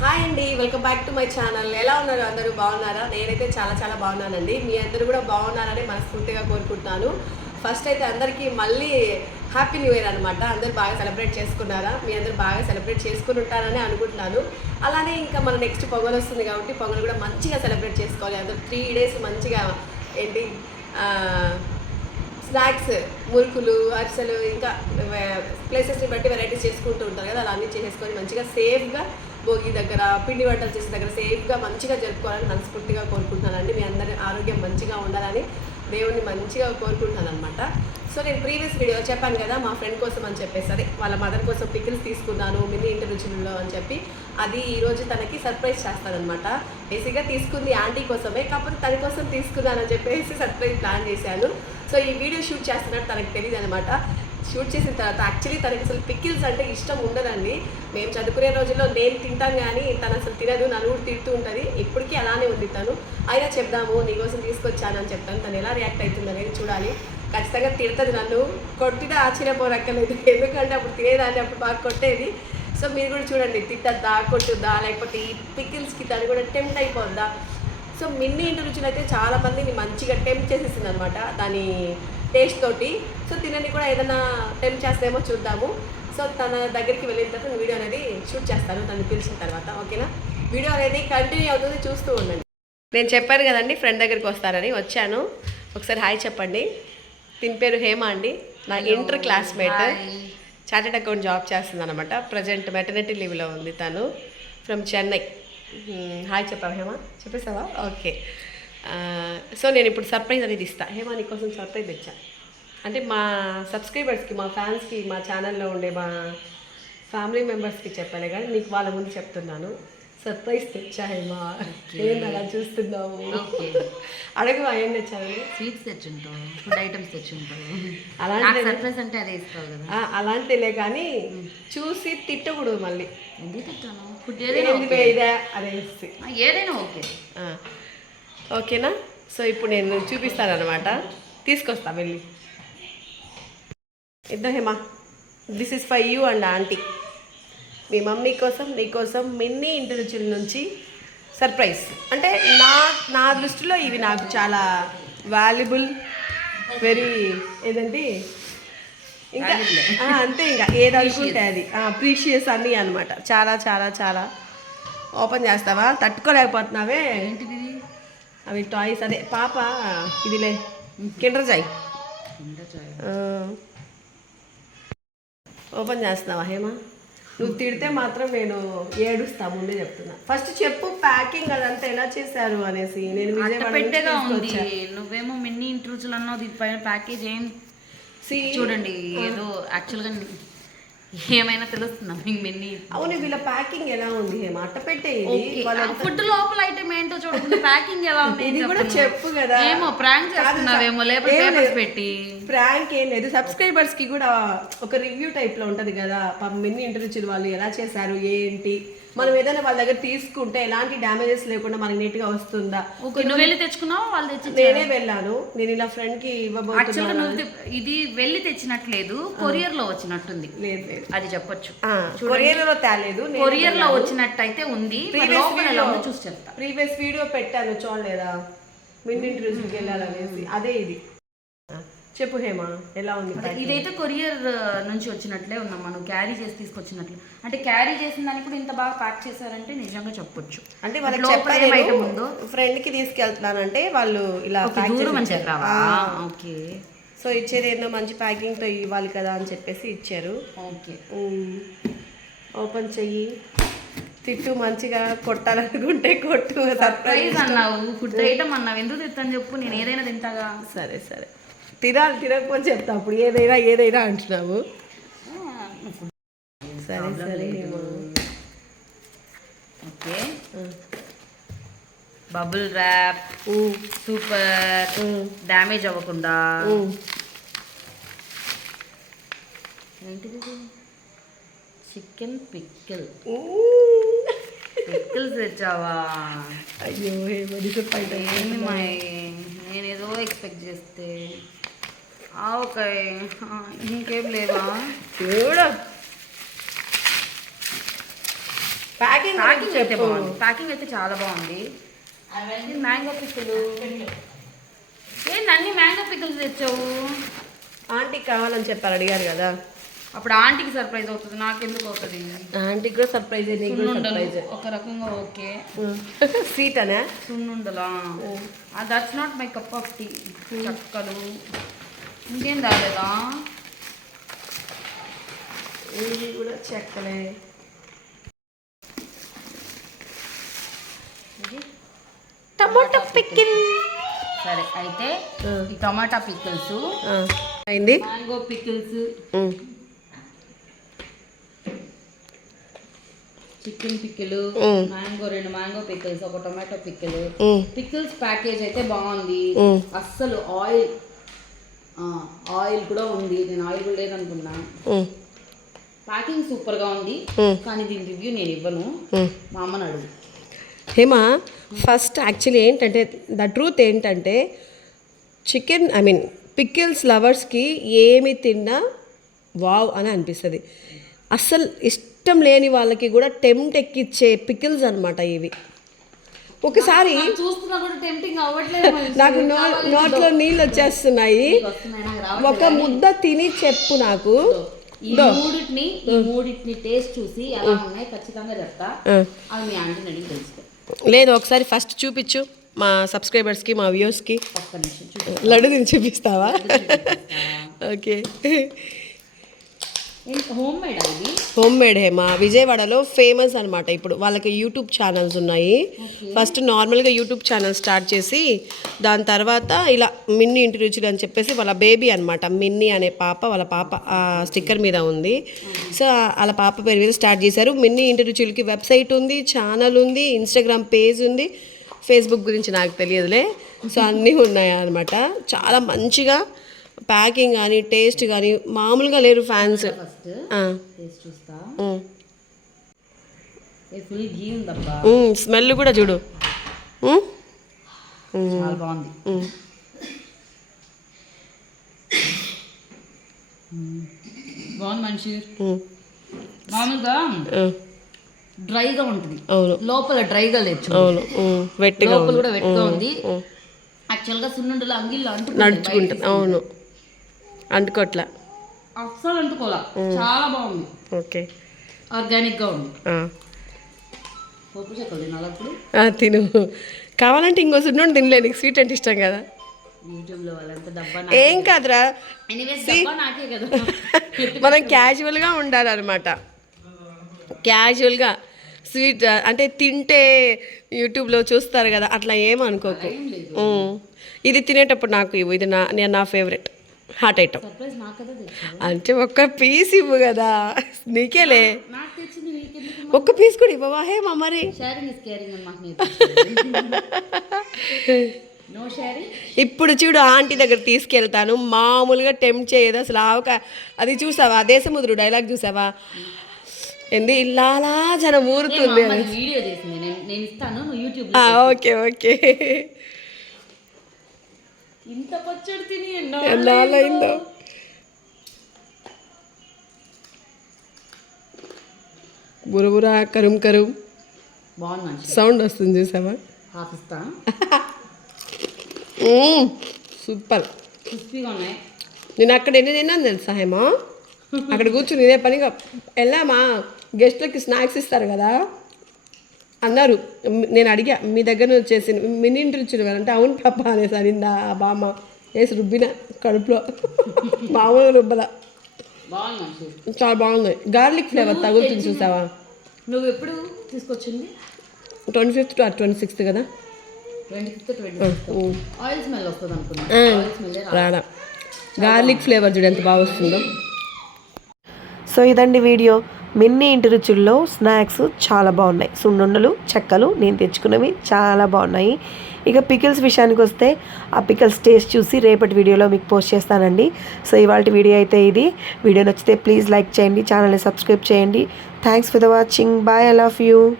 Hi అండి welcome back to my channel ఎలా ఉన్నారు అందరూ? బాగున్నారా? నేనైతే చాలా చాలా బాగున్నానండి. మీ అందరూ కూడా బాగున్నారని మనస్ఫూర్తిగా కోరుకుంటున్నాను. ఫస్ట్ అయితే అందరికీ మళ్ళీ హ్యాపీ న్యూ ఇయర్ అనమాట అందరూ బాగా సెలబ్రేట్ చేసుకున్నారా? మీ అందరూ బాగా సెలబ్రేట్ చేసుకుని ఉంటారని అనుకుంటున్నాను. అలానే ఇంకా మన నెక్స్ట్ పొగలు వస్తుంది కాబట్టి పొగలు కూడా మంచిగా సెలబ్రేట్ చేసుకోవాలి. అందరూ త్రీ డేస్ మంచిగా ఏంటి స్నాక్స్ మురుకులు అరిసెలు ఇంకా ప్లేసెస్ని బట్టి వెరైటీస్ చేసుకుంటూ ఉంటారు కదా అలా అన్నీ చేసేసుకొని మంచిగా సేఫ్గా భోగి దగ్గర పిండి వంటలు చేసే దగ్గర సేఫ్గా మంచిగా జరుపుకోవాలని మనస్ఫూర్తిగా కోరుకుంటున్నానండి. మీ అందరి ఆరోగ్యం మంచిగా ఉండాలని దేవుణ్ణి మంచిగా కోరుకుంటున్నాను అనమాట సో నేను ప్రీవియస్ వీడియో చెప్పాను కదా మా ఫ్రెండ్ కోసం అని చెప్పేసి అదే వాళ్ళ మదర్ కోసం పికిల్స్ తీసుకున్నాను మినీ ఇంటి రుచులలో అని చెప్పి అది ఈరోజు తనకి సర్ప్రైజ్ చేస్తానమాట బేసిక్గా తీసుకుంది ఆంటీ కోసమే కాకపోతే తన కోసం తీసుకున్నానని చెప్పేసి సర్ప్రైజ్ ప్లాన్ చేశాను. సో ఈ వీడియో షూట్ చేస్తున్నట్టు తనకు తెలియదు అనమాట షూట్ చేసిన తర్వాత యాక్చువల్లీ తనకి అసలు పికిల్స్ అంటే ఇష్టం ఉండదండి. మేము చదువుకునే రోజుల్లో నేను తింటాం కానీ తను అసలు తినదు నలుగురు తిడుతూ ఉంటుంది. ఇప్పటికీ అలానే ఉంది తను. అయినా చెప్దాము నీకోసం తీసుకొచ్చానని చెప్తాను. తను ఎలా రియాక్ట్ అవుతుంది అనేది చూడాలి. ఖచ్చితంగా తిడుతుంది నన్ను. కొట్టినా ఆశ్చర్యపోరక్కర్లేదు ఎందుకంటే అప్పుడు తినేదాన్ని అప్పుడు బాగా కొట్టేది. సో మీరు కూడా చూడండి తిట్టద్దా కొట్టుద్దా లేకపోతే ఈ పికిల్స్కి తను కూడా టెంప్ట్ అయిపోద్దా? సో మిన్ని ఇంటి రుచులు అయితే చాలా మందిని మంచిగా టెంప్ట్ చేసేసింది అనమాట దాని టేస్ట్ తోటి. సో తినని కూడా ఏదైనా టెంప్ట్ చేస్తేమో చూద్దాము. సో తన దగ్గరికి వెళ్ళిన తర్వాత వీడియో అనేది షూట్ చేస్తాను తను పిలిచిన తర్వాత. ఓకేనా? వీడియో అనేది కంటిన్యూ అవుతుంది చూస్తూ ఉండండి. నేను చెప్పాను కదండి ఫ్రెండ్ దగ్గరికి వస్తానని వచ్చాను. ఒకసారి హాయ్ చెప్పండి. దీని పేరు హేమ అండి. నా inter classmate chartered accountant job చేస్తుంది అనమాట ప్రజెంట్ మెటర్నిటీ లీవ్లో ఉంది తను. ఫ్రమ్ చెన్నై మ్మ్, హాయ్ చెప్పావా హేమ? చెప్పేసావా? ఓకే సో నేను ఇప్పుడు సర్ప్రైజ్ అనేది ఇస్తా. హేమ నీకోసం సర్ప్రైజ్ ఇచ్చా అంటే మా సబ్స్క్రైబర్స్కి మా ఫ్యాన్స్కి మా ఛానల్లో ఉండే మా ఫ్యామిలీ మెంబర్స్కి చెప్పాలి కానీ నీకు వాళ్ళ ముందు చెప్తున్నాను. సర్ప్రైజ్ తెచ్చా హేమ? ఏంది అలా చూస్తున్నావు? అడగు ఏం తెచ్చాను స్వీట్స్ తెచ్చుంటావు ఫుడ్ ఐటమ్స్ తెచ్చుంటావు. అలాంటి సర్ప్రైజ్ అంటే అదే ఇస్తావు కదా. ఆ, అలాంటిలే కానీ చూసి తిట్టకూడదు మళ్ళీ. ఎందుకు తిట్టాను? ఫుడ్ ఏదైనా ఇదే? అదే ఇస్తే. ఏదైనా ఓకే. ఓకేనా? సో ఇప్పుడు నేను చూపిస్తాను అనమాట తీసుకొస్తా వెళ్ళి. ఇద్దా Hema this is for you and aunty me mummy కోసం నీ కోసం మిన్నీ ఇంటి రుచుల నుంచి సర్ప్రైజ్ అంటే నా నా దృష్టిలో ఇవి నాకు చాలా వాల్యుబుల్ వెరీ ఏదండి? ఇంకా అంతే ఇంకా. ఏది అనుకుంటే అది. ప్రీషియస్ అన్నీ అనమాట చాలా చాలా చాలా. ఓపెన్ చేస్తావా? తట్టుకోలేకపోతున్నావే? ఏంటిది? అవి టాయ్స్. అదే పాప ఇదిలే కిండర్ జాయ్. ఓపెన్ చేస్తున్నావా హేమ? నువ్వు తిడితే మాత్రం నేను ఏడుస్తా ముందే చెప్తున్నా. ఫస్ట్ చెప్పు ప్యాకింగ్ అదంతా ఎలా చేశారు అనేసి. నేను పెట్టేగా ఉంది. నువ్వేమో మిన్ని ఇంట్రూచులు అన్నావు దీని పైన ప్యాకేజ్ ఏం చూడండి ఏదో యాక్చువల్గా ఏమైనా తెలుస్తుందా? మీకు మిన్ని అవును వీళ్ళ ప్యాకింగ్ ఎలా ఉంది హేమ? అట్ట ఫుడ్ లోపల ఐటమ్ ఏంటో చూడకుండా ప్యాకింగ్ ఎలా ఉంది ఇది కూడా. చెప్పు కదా. ఏమో ప్రాంక్ చేస్తున్నావేమో లేకపోతే ఏం పేపర్స్ లేదు. పెట్టి. ప్రాంక్ ఏం లేదు. సబ్స్క్రైబర్స్కి కూడా ఒక రివ్యూ టైప్లో ఉంటది కదా. పాపం మిన్ని ఇంటర్వ్యూ వాళ్ళు ఎలా చేశారు ఏంటి? మనం ఏదైనా వాళ్ళ దగ్గర తీసుకుంటే ఎలాంటి డ్యామేజెస్ లేకుండా మనకి నీట్గా వస్తుందా నువ్వు వెళ్ళి తెచ్చుకున్నావు వాళ్ళు తెచ్చి నేనే వెళ్ళాను. నేను ఇలా ఫ్రెండ్కి ఇవ్వబోతున్నాను ఇది వెళ్ళి తెచ్చినట్లేదు కొరియర్లో వచ్చినట్టుంది. లేదు లేదు. అది చెప్పొచ్చు. కొరియర్లో తేలేదు కొరియర్లో వచ్చినట్టయితే ఉంది మరి లోపల ఎలా ఉందో చూసి చెప్తా. ప్రీవియస్ వీడియో పెట్టాను చూడలేదా? మిన్ని ఇంటర్వ్యూకి వెళ్ళాలనేసి. అదే ఇది. చెప్పు హేమ ఎలా ఉంది ఇదైతే కొరియర్ నుంచి వచ్చినట్లే ఉన్నాం మనం క్యారీ చేసి తీసుకొచ్చినట్లు. అంటే క్యారీ చేసిన దానికి కూడా ఇంత బాగా ప్యాక్ చేశారంటే నిజంగా చెప్పొచ్చు. అంటే వాళ్ళకి చెప్పాను ఉందో. ఫ్రెండ్కి తీసుకెళ్తున్నానంటే వాళ్ళు ఇలా ప్యాక్ దూరం అని చెప్పావా? ఓకే. సో ఇచ్చేది ఏదో మంచి ప్యాకింగ్తో ఇవ్వాలి కదా అని చెప్పేసి ఇచ్చారు. ఓకే. ఓపెన్ చెయ్యి. తిట్టు మంచిగా కొట్టాలనుకుంటే కొట్టు సర్ప్రైజ్ ప్రైజ్ అన్నావు. ఫుడ్ ఐటమ్ అన్నావు. ఎందుకు తింటాను చెప్పు నేను ఏదైనా తింటాగా? సరే సరే. తినాలి తినకపోతే చెప్తా. అప్పుడు ఏదైనా ఏదైనా అంటున్నావు. సరే సరే. ఏమో. Okay. Bubble wrap. Super. Damage అవ్వకుండా. ఏంటిది చికెన్ పిక్కిల్. పిక్కిల్స్ తెచ్చావా? అయ్యో ఏమో డిసప్పాయింట్ ఏంది మా నేనేదో ఎక్స్పెక్ట్ చేస్తే. ఆవకాయ ఆ, ఇంకేం లేవా? చూడ. ప్యాకింగ్ ప్యాకింగ్ అయితే బాగుంది. ప్యాకింగ్ అయితే చాలా బాగుంది. మ్యాంగో పిక్కలు. ఏంటి అన్ని మ్యాంగో పిక్కల్స్ తెచ్చావు? ఆంటీకి కావాలని చెప్పారు అడిగారు కదా. అప్పుడు ఆంటీకి సర్ప్రైజ్ అవుతుంది. నాకెందుకు అవుతుంది? ఆంటీకి కూడా సర్ప్రైజ్ నీకు సర్ప్రైజ్ ఒక రకంగా ఓకే. స్వీట్ అనే? సున్నుండలా? That's not my cup of tea చక్కలు. ఇంకేం రాలేదా? ఇది కూడా చెక్కలే. టమాటా పికిల్ సరే అయితే ఈ టమాటా పికిల్స్ అయింది? Mango pickles um. Chicken hmm. Mango రెండు మ్యాంగో పికిల్స్ ఒక tomato pickle um. Pickles package అయితే బాగుంది. అస్సలు ఆయిల్ ఆయిల్ కూడా ఉంది. నేను ఆయిల్ కూడా లేదనుకున్నా. ప్యాకింగ్ సూపర్గా ఉంది. కానీ దీని రివ్యూ నేను ఇవ్వను. మా అమ్మని అడుగు. హేమా ఫస్ట్ యాక్చువల్లీ ఏంటంటే ద ట్రూత్ ఏంటంటే చికెన్ ఐ మీన్ పికిల్స్ లవర్స్కి ఏమి తిన్నా వావ్ అని అనిపిస్తుంది. అస్సలు ఇష్టం లేని వాళ్ళకి కూడా టెంప్ట్ ఎక్కిచ్చే పికిల్స్ అనమాట ఇవి. ఒకసారి నాకు నో నోట్లో నీళ్ళు వచ్చేస్తున్నాయి. ఒక ముద్ద తిని చెప్పు నాకు. ఈ మూడింటిని ఈ మూడింటిని టేస్ట్ చూసి ఎలా ఉన్నాయి ఖచ్చితంగా చెప్తా. అది మీ ఆంటీని అడిగి తెలుసుకో. లేదు ఒకసారి ఫస్ట్ చూపించు మా సబ్స్క్రైబర్స్కి మా వ్యూస్కి లడ్డు తిని చూపిస్తావా? ఓకే. హోమ్ మేడ్ ఇది? Home made Hema. విజయవాడలో ఫేమస్ అనమాట ఇప్పుడు. వాళ్ళకి యూట్యూబ్ ఛానల్స్ ఉన్నాయి. ఫస్ట్ నార్మల్గా యూట్యూబ్ ఛానల్ స్టార్ట్ చేసి దాని తర్వాత ఇలా మిన్ని ఇంటి రుచులు అని చెప్పేసి వాళ్ళ బేబీ అనమాట మిన్ని అనే పాప వాళ్ళ పాప ఆ స్టిక్కర్ మీద ఉంది. సో వాళ్ళ పాప పేరు మీద స్టార్ట్ చేశారు. మిన్ని ఇంటి రుచులకి వెబ్సైట్ ఉంది ఛానల్ ఉంది ఇన్స్టాగ్రామ్ పేజ్ ఉంది. ఫేస్బుక్ గురించి నాకు తెలియదులే. సో అన్నీ ఉన్నాయి అనమాట చాలా మంచిగా ప్యాకింగ్ కానీ టేస్ట్ కానీ మామూలుగా లేరు ఫ్యాన్స్. స్మెల్ కూడా చూడు. మామూలుగా. డ్రైగా ఉంటుంది. అవును. లోపల డ్రైగా లేదు అవును. వెట్టిగా కూడా వెట్గా ఉంది. యాక్చువల్గా సున్నుండలు అంగిల్లో అంటుకుంటాయి నడుచుకుంటుంది. అవును. అంటుకోట్లా. అస్సలు అంటుకోలా. చాలా బాగుంది. ఓకే. ఆర్గానిక్గా ఉంది తిను. కావాలంటే ఇంకో సున్నుండి తినలే నీకు స్వీట్ అంటే ఇష్టం కదా. ఏం కాదురా. మనం క్యాజువల్గా ఉండాలన్నమాట. క్యాజువల్గా స్వీట్ అంటే తింటే యూట్యూబ్లో చూస్తారు కదా అట్లా ఏం అనుకోకు. ఏం లేదు. ఉమ్. ఇది తినేటప్పుడు నాకు ఇవ్వు ఇది నా నేను నా ఫేవరెట్ హాట్ ఐటమ్. అంటే ఒక్క పీస్ ఇవ్వు కదా. నీకేలే. ఒక్క పీస్ కూడా ఇవ్వవా? మరి. మాకు నో షేరింగ్ ఇప్పుడు చూడు ఆంటీ దగ్గర తీసుకెళ్తాను. మామూలుగా టెంప్ట్ చేయదు అసలు. ఆవక అది చూసావా? దేశముద్రు డైలాగ్ చూసావా? ఏంది? ఇల్లాలా జనం ఊరుతుంది అని. వీడియో చేసింది నేను నేను ఇస్తాను నువ్వు యూట్యూబ్ ఆ, ఓకే ఓకే ఇంత పచ్చడి తిని ఎన్నో ఎన్నాళ్ళైందో బురబుర కరుం కరుం. బాగుంది సౌండ్ వస్తుంది చూసావా? పాపిస్తా మ్మ్. సూపర్. క్రిస్పీగా ఉన్నాయి. నేను అక్కడ ఎన్ని తిన్నాను తెలుసా హేమా? అక్కడ కూర్చుని ఇదే పనిగా. వెళ్ళామా? గెస్ట్లకి స్నాక్స్ ఇస్తారు కదా. అన్నారు. నేను అడిగా మీ దగ్గర నుంచి వచ్చేసి మినీ రుచులు అంటే అవును పాప అనేసి అనిందా ఆ బామ్మ. వేసి రుబ్బిన కడుపులో. మామూలు రుబ్బల. చాలా బాగుంది. గార్లిక్ ఫ్లేవర్ తగులుతుంది చూసావా? నువ్వు ఎప్పుడు తీసుకొచ్చింది? Twenty fifth to twenty sixth కదా? రాడా గార్లిక్ ఫ్లేవర్ చూడు ఎంత బాగా వస్తుందో. సో ఇదండి వీడియో. మిన్ని ఇంటి రుచుల్లో స్నాక్స్ చాలా బాగున్నాయి. సున్నుండలు చెక్కలు నేను తెచ్చుకున్నవి చాలా బాగున్నాయి. ఇక పికిల్స్ విషయానికి వస్తే ఆ పికిల్స్ టేస్ట్ చూసి రేపటి వీడియోలో మీకు పోస్ట్ చేస్తానండి. సో ఇవాళ వీడియో అయితే ఇది. వీడియో నచ్చితే ప్లీజ్ లైక్ చేయండి ఛానల్ని సబ్స్క్రైబ్ చేయండి. Thanks for the watching bye I love you